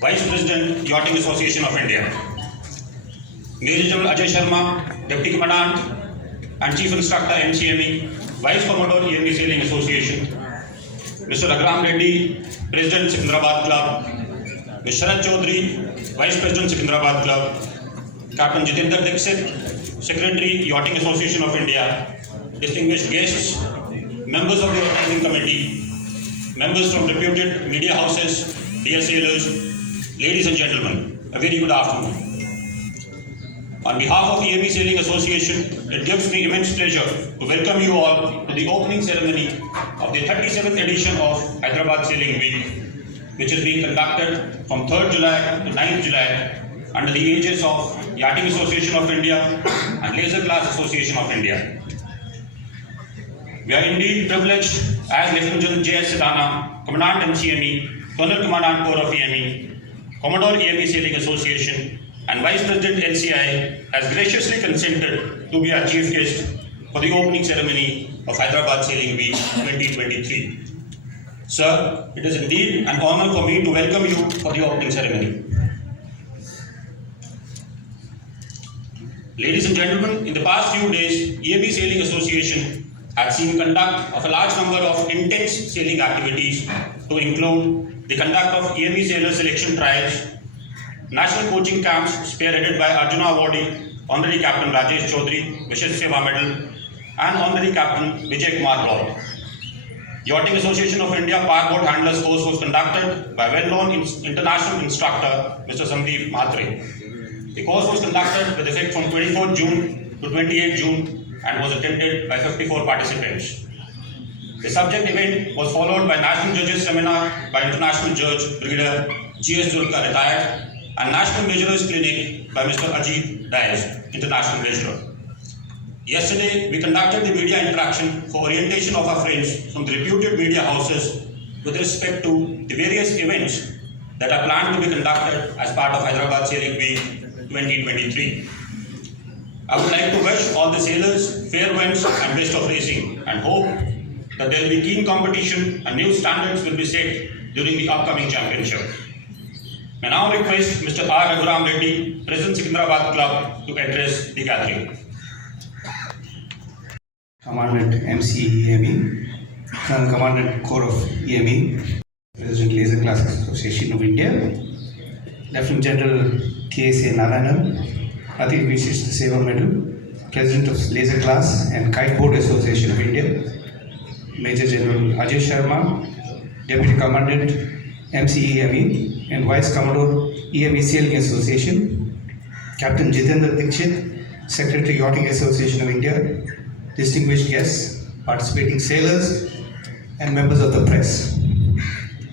Vice President, Yachting Association of India. Major General Ajay Sharma, Deputy Commandant and Chief Instructor MCEME, Vice Commodore EME Sailing Association. Mr. Agram Reddy, President Secunderabad Club. Mr. Sharat Chaudhary, Vice President Secunderabad Club. Captain Jitendra Dixit, Secretary, Yachting Association of India. Distinguished guests, members of the organizing committee, members from reputed media houses, dear sailors, ladies and gentlemen, a very good afternoon. On behalf of EME Sailing Association, it gives me immense pleasure to welcome you all to the opening ceremony of the 37th edition of Hydrabad Sailing Week, which is being conducted from 3rd July to 9th July under the aegis of Yachting Association of India and Laser Class Association of India. We are indeed privileged as Lieutenant General J.S. Sidana, Commandant MCEME, Colonel Commandant Corps of EME, Commodore EME Sailing Association, and Vice President NCI has graciously consented to be our chief guest for the opening ceremony of Hyderabad Sailing Week 2023. Sir, it is indeed an honor for me to welcome you for the opening ceremony. Ladies and gentlemen, in the past few days, EME Sailing Association has seen conduct of a large number of intense sailing activities to include the conduct of EME sailor selection trials, national coaching camps spearheaded by Arjuna awardee Honorary Captain Rajesh Chaudhary, Vishesh Seva Medal, and Honorary Captain Vijay Kumar Rao. Yachting Association of India Parboat Handlers course was conducted by well-known international instructor Mr. Sandeep Mhatre. The course was conducted with effect from 24 June to 28 June and was attended by 54 participants. The subject event was followed by National Judges Seminar by International Judge Brigadier G.S. Durga retired and National Measurers Clinic by Mr. Ajit Dias, International Measurer. Yesterday, we conducted the media interaction for orientation of our friends from the reputed media houses with respect to the various events that are planned to be conducted as part of Hyderabad Sailing Week 2023. I would like to wish all the sailors fair winds and best of racing and hope that there will be keen competition and new standards will be set during the upcoming championship. I now request Mr. R. Agram Reddy, President Secunderabad Club, to address the gathering. Commandant MCEME, Colonel Commandant Corps of EME, President Laser Class Association of India, Lieutenant General T.S.A. Narayanan, Ati Vishesh Seva Medal, President of Laser Class and Kite Board Association of India, Major General Ajay Sharma, Deputy Commandant MCEME and Vice Commodore EME Sailing Association, Captain Jitendra Dixit, Secretary Yachting Association of India, distinguished guests, participating sailors and members of the press.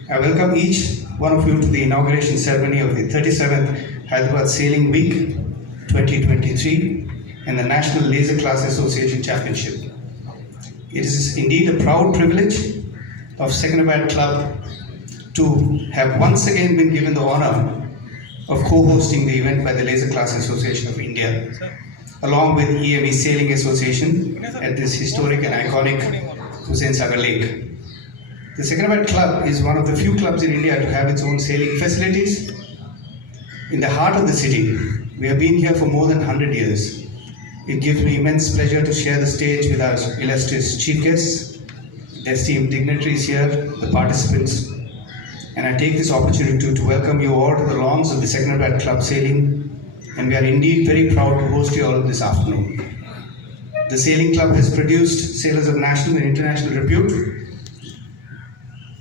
I welcome each one of you to the inauguration ceremony of the 37th Hyderabad Sailing Week 2023 and the National Laser Class Association Championship. It is indeed a proud privilege of Secunderabad Club to have once again been given the honor of co-hosting the event by the Laser Class Association of India, along with EME Sailing Association at this historic and iconic Hussain Sagar Lake. The Secunderabad Club is one of the few clubs in India to have its own sailing facilities in the heart of the city. We have been here for more than 100 years. It gives me immense pleasure to share the stage with our illustrious chief guests, the esteemed dignitaries here, the participants, and I take this opportunity to welcome you all to the lawns of the Secunderabad Club Sailing, and we are indeed very proud to host you all this afternoon. The Sailing Club has produced sailors of national and international repute.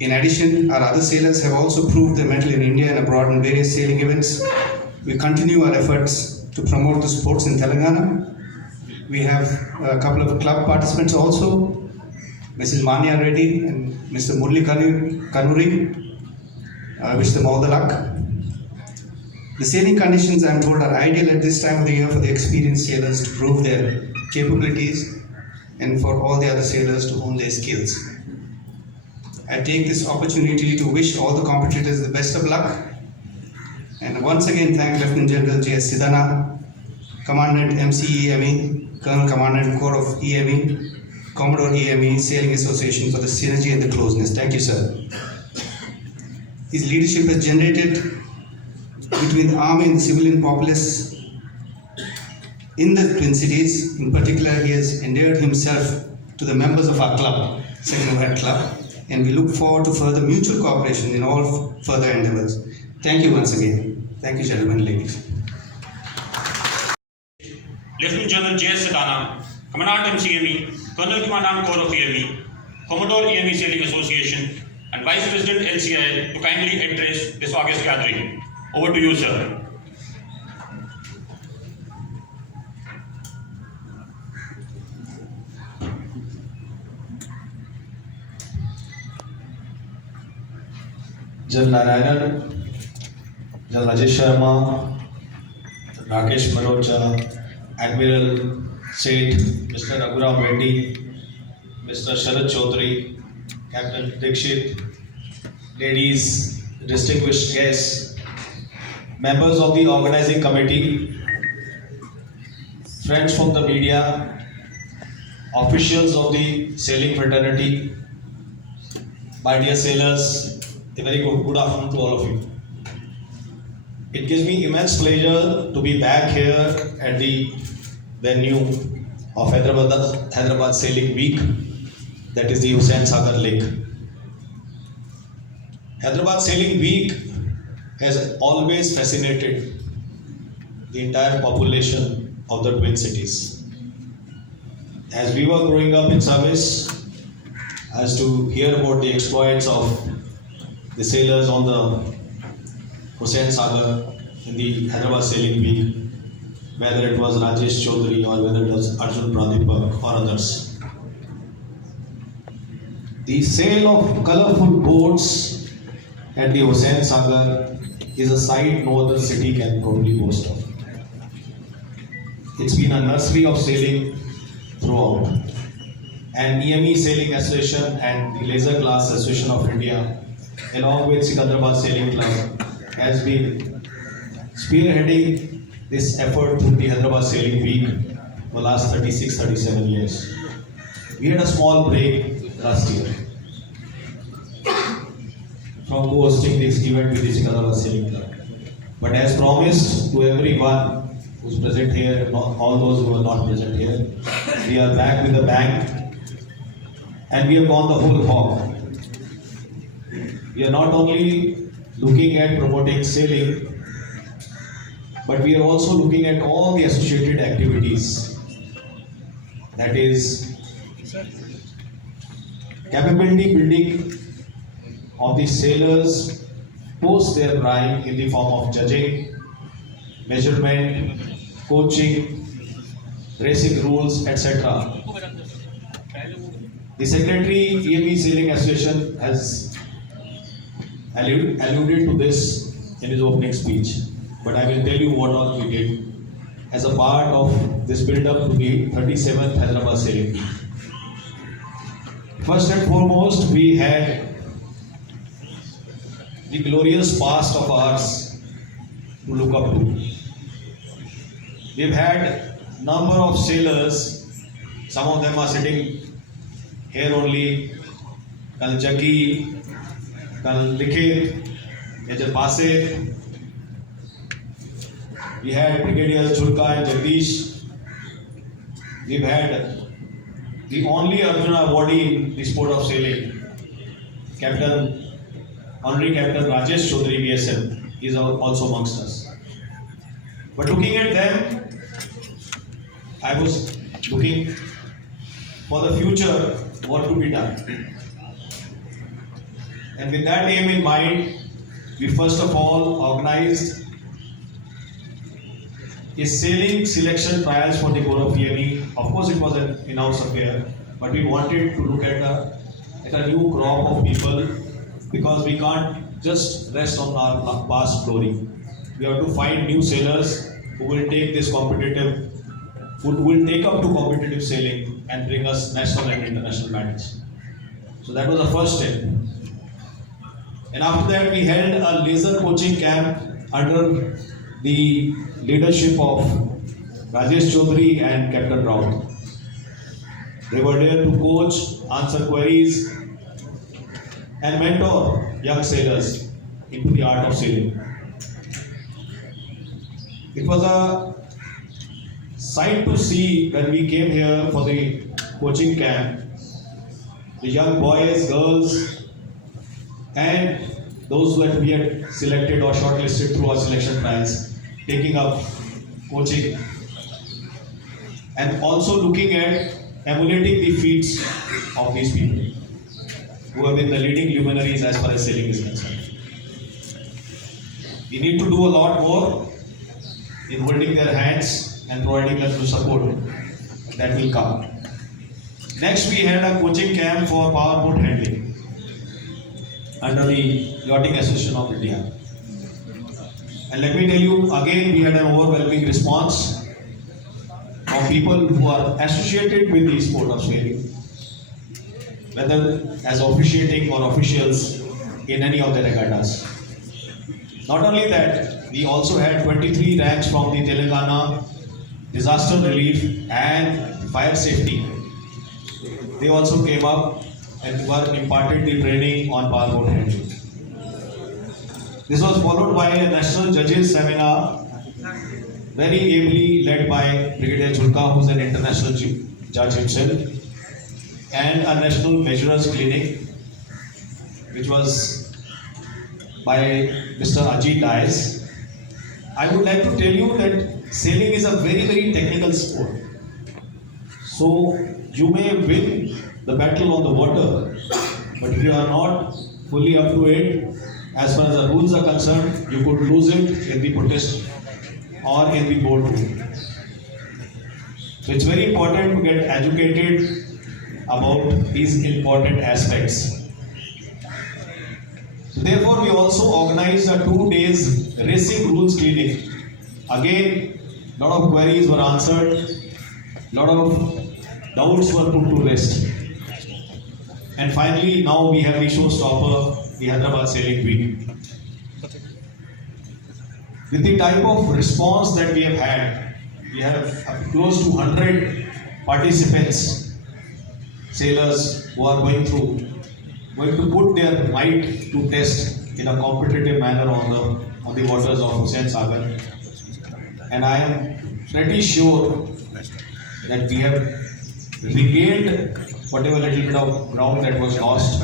In addition, our other sailors have also proved their mettle in India and abroad in various sailing events. We continue our efforts to promote the sports in Telangana. We have a couple of club participants also, Mrs. Manya Reddy and Mr. Murli Kanuri. I wish them all the luck. The sailing conditions, I am told, are ideal at this time of the year for the experienced sailors to prove their capabilities and for all the other sailors to hone their skills. I take this opportunity to wish all the competitors the best of luck. And once again, thank Lieutenant General J.S. Sidana, Commandant MCEME, Colonel Commandant Corps of EME, Commodore EME Sailing Association for the synergy and the closeness. Thank you, sir. His leadership has generated between the army and the civilian populace in the Twin Cities. In particular, he has endeared himself to the members of our club, Second Head Club, and we look forward to further mutual cooperation in all further endeavors. Thank you once again. Thank you, gentlemen and ladies. Lieutenant General J.S. Sidana, Commandant MCEME, Colonel Commandant Corps of EME, Commodore EME Sailing Association, and Vice President LCI to kindly address this August gathering. Over to you, sir. General Narayanan, General Rajesh Sharma, Rakesh Marocha, Admiral Seth, Mr. Raghuram Reddy, Mr. Sharad Chaudhary, Captain Dixit, ladies, distinguished guests, members of the organizing committee, friends from the media, officials of the sailing fraternity, my dear sailors, a very good afternoon to all of you. It gives me immense pleasure to be back here at the venue of Hydrabad Sailing Week, that is the Hussain Sagar Lake. Hyderabad Sailing Week has always fascinated the entire population of the Twin Cities. As we were growing up in service, as to hear about the exploits of the sailors on the Hussain Sagar in the Hyderabad Sailing Week, whether it was Rajesh Chaudhary or whether it was Arjun Pradip or others. The sale of colorful boats at the Hussain Sagar is a sight no other city can probably boast of. It's been a nursery of sailing throughout. And EME Sailing Association and the Laser Glass Association of India, along with Hyderabad Sailing Club, has been spearheading this effort through the Hyderabad Sailing Week for the last 36-37 years. We had a small break last year from hosting this event with the Hyderabad Sailing Club. But as promised to everyone who's present here, and all those who are not present here, we are back with a bang. And we have gone the whole hog. We are not only looking at promoting sailing, but we are also looking at all the associated activities. That is capability building of the sailors post their prime in the form of judging, measurement, coaching, racing rules, etc. The Secretary EME Sailing Association has alluded to this in his opening speech, but I will tell you what all we did as a part of this build-up to the 37th Hyderabad Sailing Week. First and foremost, we had the glorious past of ours to look up to. We've had number of sailors, some of them are sitting here only, Kal Jaggi, Kal Likhit, Major Pase. We had Brigadier Chulka and Jagdish. We've had the only Arjuna awardee in the sport of sailing, Honorary Captain Rajesh Chaudhary BSM. He is also amongst us. But looking at them, I was looking for the future, what to be done. And with that aim in mind, we first of all organized a sailing selection trials for the Corps of EME. Of course, it was an in-house affair, but we wanted to look at a new crop of people, because we can't just rest on our past glory. We have to find new sailors who will take this competitive, who will take up to competitive sailing and bring us national and international medals. So that was the first step. And after that, we held a laser coaching camp under the leadership of Rajesh Chaudhary and Captain Rao. They were there to coach, answer queries, and mentor young sailors into the art of sailing. It was a sight to see when we came here for the coaching camp. The young boys, girls, and those that we had selected or shortlisted through our selection trials, taking up coaching and also looking at emulating the feats of these people who have been the leading luminaries as far as sailing is concerned. We need to do a lot more in holding their hands and providing them the support that will come. Next, we had a coaching camp for powerboat handling under the Yachting Association of India. And let me tell you, again, we had an overwhelming response from people who are associated with the sport of sailing, whether as officiating or officials in any of the regattas. Not only that, we also had 23 ranks from the Telangana Disaster Relief and Fire Safety. They also came up and were imparted the training on powerboat handling. This was followed by a national judges seminar, very ably led by Brigadier Julka, who is an international judge himself, and a national measurers clinic, which was by Mr. Ajit Dias. I would like to tell you that sailing is a very, very technical sport. So you may win the battle on the water, but if you are not fully up to it, as far as the rules are concerned, you could lose it in the protest or in the boardroom. So it's very important to get educated about these important aspects. So therefore, we also organized a 2 days racing rules clinic. Again, a lot of queries were answered, a lot of doubts were put to rest. And finally, now we have the showstopper, the Hydrabad Sailing Week. With the type of response that we have close to 100 participants, sailors who are going to put their might to test in a competitive manner on the waters of Hussain Sagar. And I am pretty sure that we have regained whatever little bit of ground that was lost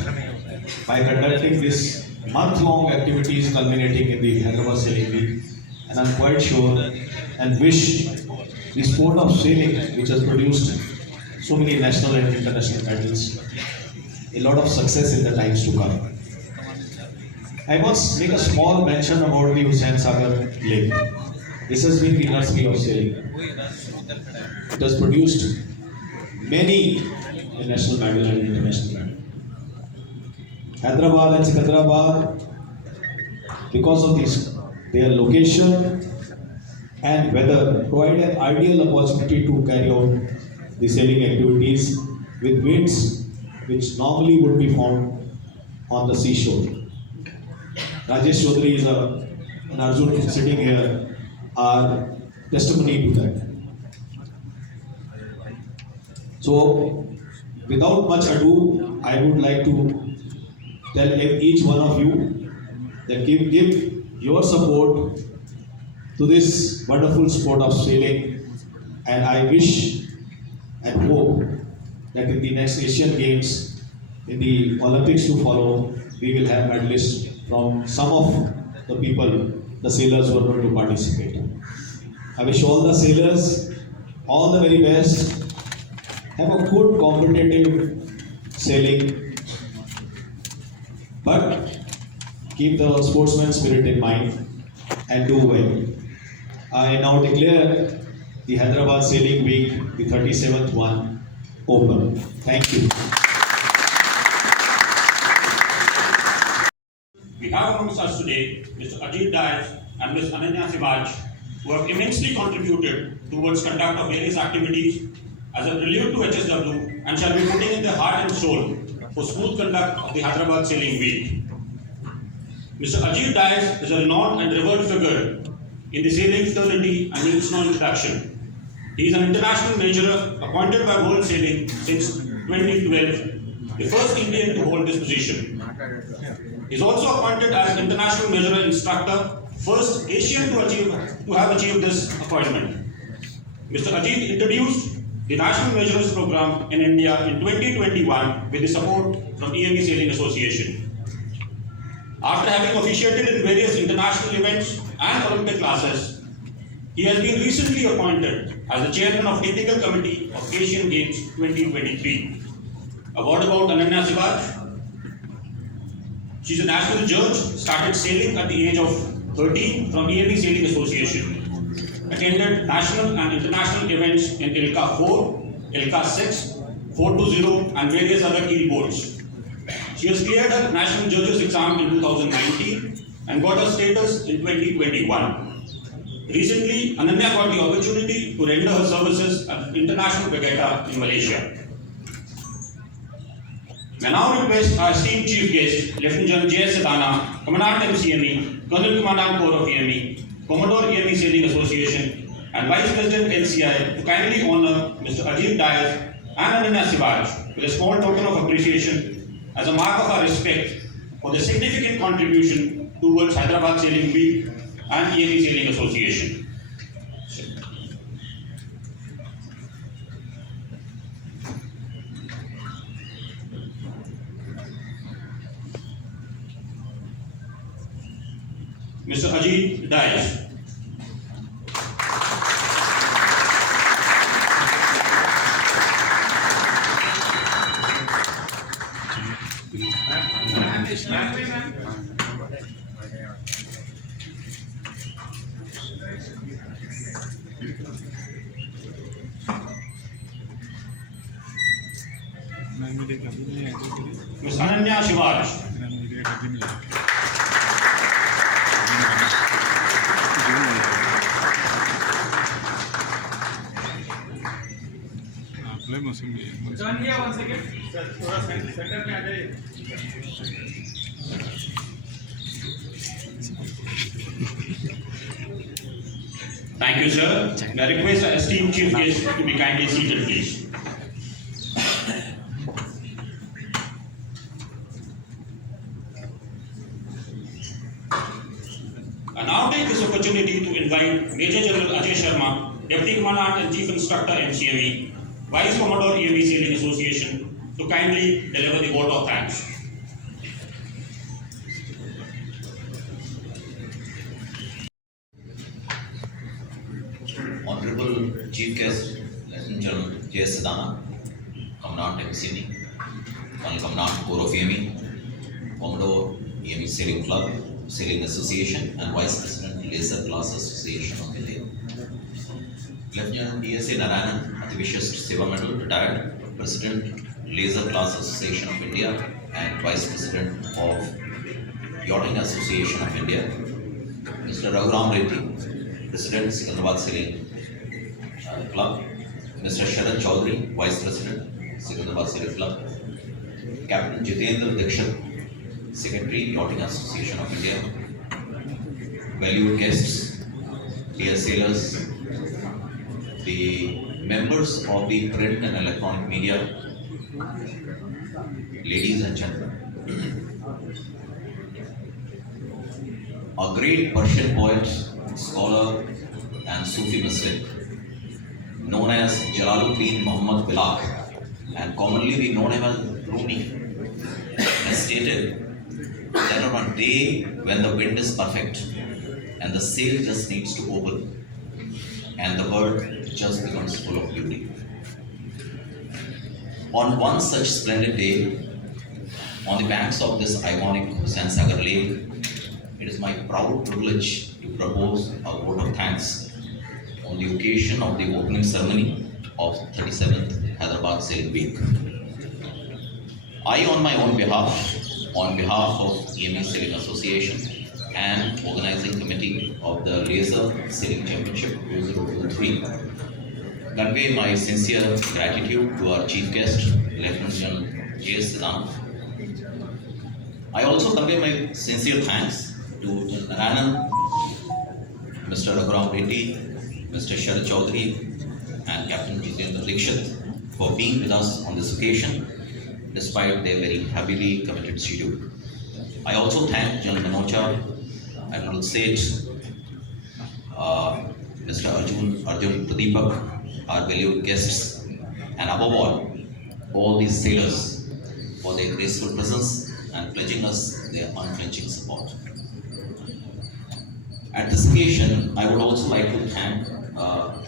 by conducting this month-long activities culminating in the Hydrabad Sailing Week. And I'm quite sure and wish the sport of sailing, which has produced so many national and international medals, a lot of success in the times to come. I must make a small mention about the Hussain Sagar Lake. This has been the nursery of sailing. It has produced many national medal and international medal. Hyderabad and Sikandrabad, because of their location and weather, provide an ideal opportunity to carry out the sailing activities with winds which normally would be found on the seashore. Rajesh Chaudhary is an Arjun sitting here are testimony to that. So, without much ado, I would like to tell each one of you that give your support to this wonderful sport of sailing, and I wish and hope that in the next Asian Games, in the Olympics to follow, we will have medalists from some of the people, the sailers who are going to participate. I wish all the sailors all the very best. Have a good competitive sailing, but keep the sportsman spirit in mind and do well. I now declare the Hyderabad Sailing Week, the 37th one, open. Thank you. We have amongst us today Mr. Ajit Dias and Ms. Ananya Sivaj, who have immensely contributed towards conduct of various activities as a prelude to HSW and shall be putting in their heart and soul for smooth conduct of the Hyderabad Sailing Week. Mr. Ajit Dias is a renowned and revered figure in the sailing fraternity and needs no introduction. He is an international measurer appointed by World Sailing since 2012, the first Indian to hold this position. He is also appointed as international measurer instructor first Asian to have achieved this appointment. Mr. Ajit introduced the National Measures Program in India in 2021 with the support from EME Sailing Association. After having officiated in various international events and Olympic classes, he has been recently appointed as the chairman of Technical Committee of Asian Games 2023. A word about Ananya Sivaj. She is a national judge, started sailing at the age of 13 from EME Sailing Association. Attended national and international events in ILCA 4, ILCA 6, 420 and various other keel boards. She has cleared her national judges exam in 2019 and got her status in 2021. Recently, Ananya got the opportunity to render her services at the International Regatta in Malaysia. I now request our esteemed Chief Guest, Lieutenant General J.S. Sidana, Commandant MCEME, Colonel Commandant Corps of EME, Commodore EME Sailing Association, and Vice President NCI to kindly honor Mr. Ajit Dias and Ananya Sivaj with a small token of appreciation as a mark of our respect for the significant contribution towards Hyderabad Sailing Week and EME Sailing Association. Mr. Ajit Dias. Ms. Ananya Sivaj. Turn here 1 second. Sir, थोड़ा centre में आ जाइए. Thank you, sir. May I request our esteemed Chief Guest to be kindly seated, please. I now take this opportunity to invite Major General Ajay Sharma, Deputy Commandant and Chief Instructor MCEME, Vice Commodore EME Sailing Association, to kindly deliver the vote of thanks. Honorable Chief Guest, Lieutenant General J.S. Sidana, Commandant MCEME, Colonel Commandant Corps of EME, Commodore EME Sailing Club, Sailing Association, and Vice President Laser Class Association of India. Lieutenant D.S.A. Narayanan, Ativishist Seva Medal, retired President, Laser Class Association of India, and Vice President of Yachting Association of India. Mr. Raghuram Reddy, President, Hydrabad Sailing Club. Mr. Sharad Chaudhary, Vice President, Hydrabad Sailing Club. Captain Jitendra Dikshit, Secretary, Yachting Association of India. Valued guests, dear sailors, the members of the print and electronic media, ladies and gentlemen. A great Persian poet, scholar, and Sufi mystic, known as Jalaluddin Muhammad Bilaq, and commonly we know him as Rumi, has stated that on a day when the wind is perfect and the sail just needs to open and the world just becomes full of beauty. On one such splendid day, on the banks of this iconic Hussain Sagar Lake, it is my proud privilege to propose a vote of thanks on the occasion of the opening ceremony of 37th Hyderabad Sailing Week. I, on my own behalf, on behalf of EME Sailing Association and Organizing Committee of the Laser Sailing Championship 2023, convey my sincere gratitude to our Chief Guest, Lieutenant General J.S. Sidana. I also convey my sincere thanks to General Narayanan, Mr. Raghuram Reddy, Mr. Sharad Chaudhary, and Captain Jitendra Dikshit for being with us on this occasion, despite their very heavily committed schedule. I also thank General Manocha, Admiral Seth, Mr. Arjun Pradeepak, our valued guests, and above all these sailors for their graceful presence and pledging us their unflinching support. At this occasion, I would also like to thank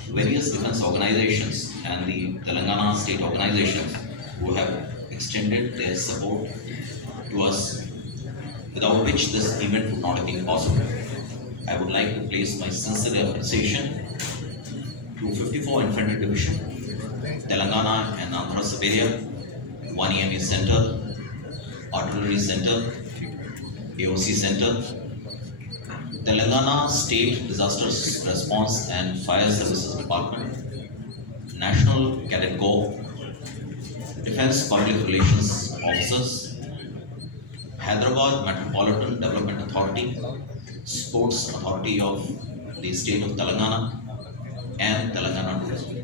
various defense organizations and the Telangana state organizations who have extended their support to us, without which this event would not have been possible. I would like to place my sincere appreciation to 54 Infantry Division, Telangana and Andhra Siberia, 1 EME Center, Artillery Center, AOC Center, Telangana State Disaster Response and Fire Services Department, National Cadet Corps, Defense Public Relations Officers, Hyderabad Metropolitan Development Authority, Sports Authority of the State of Telangana, and Telangana Tourism.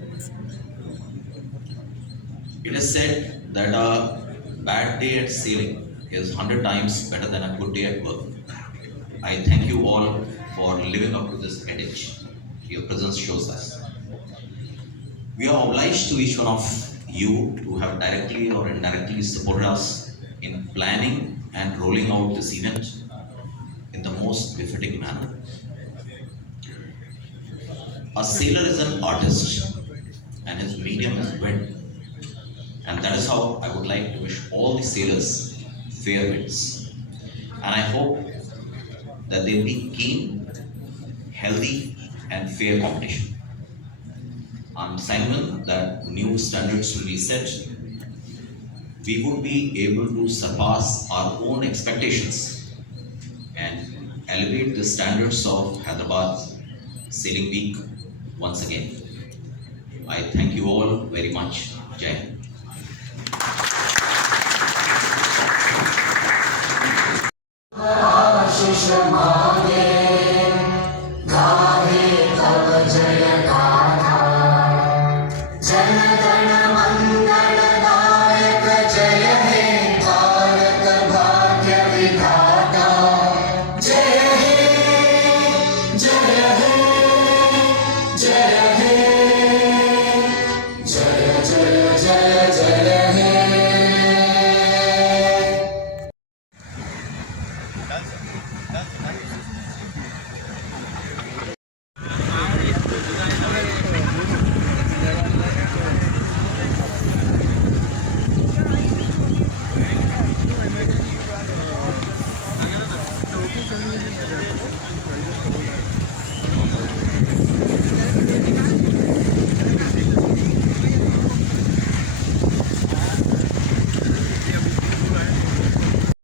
It is said that a bad day at sailing is 100 times better than a good day at work. I thank you all for living up to this adage. Your presence shows us. We are obliged to each one of you to have directly or indirectly supported us in planning and rolling out this event in the most befitting manner. A sailor is an artist and his medium is wind. And that is how I would like to wish all the sailors fair winds. And I hope that they will be keen, healthy, and fair competition. I'm sanguine that new standards will be set. We would be able to surpass our own expectations and elevate the standards of Hyderabad Sailing Week once again. I thank you all very much. Jai Hind.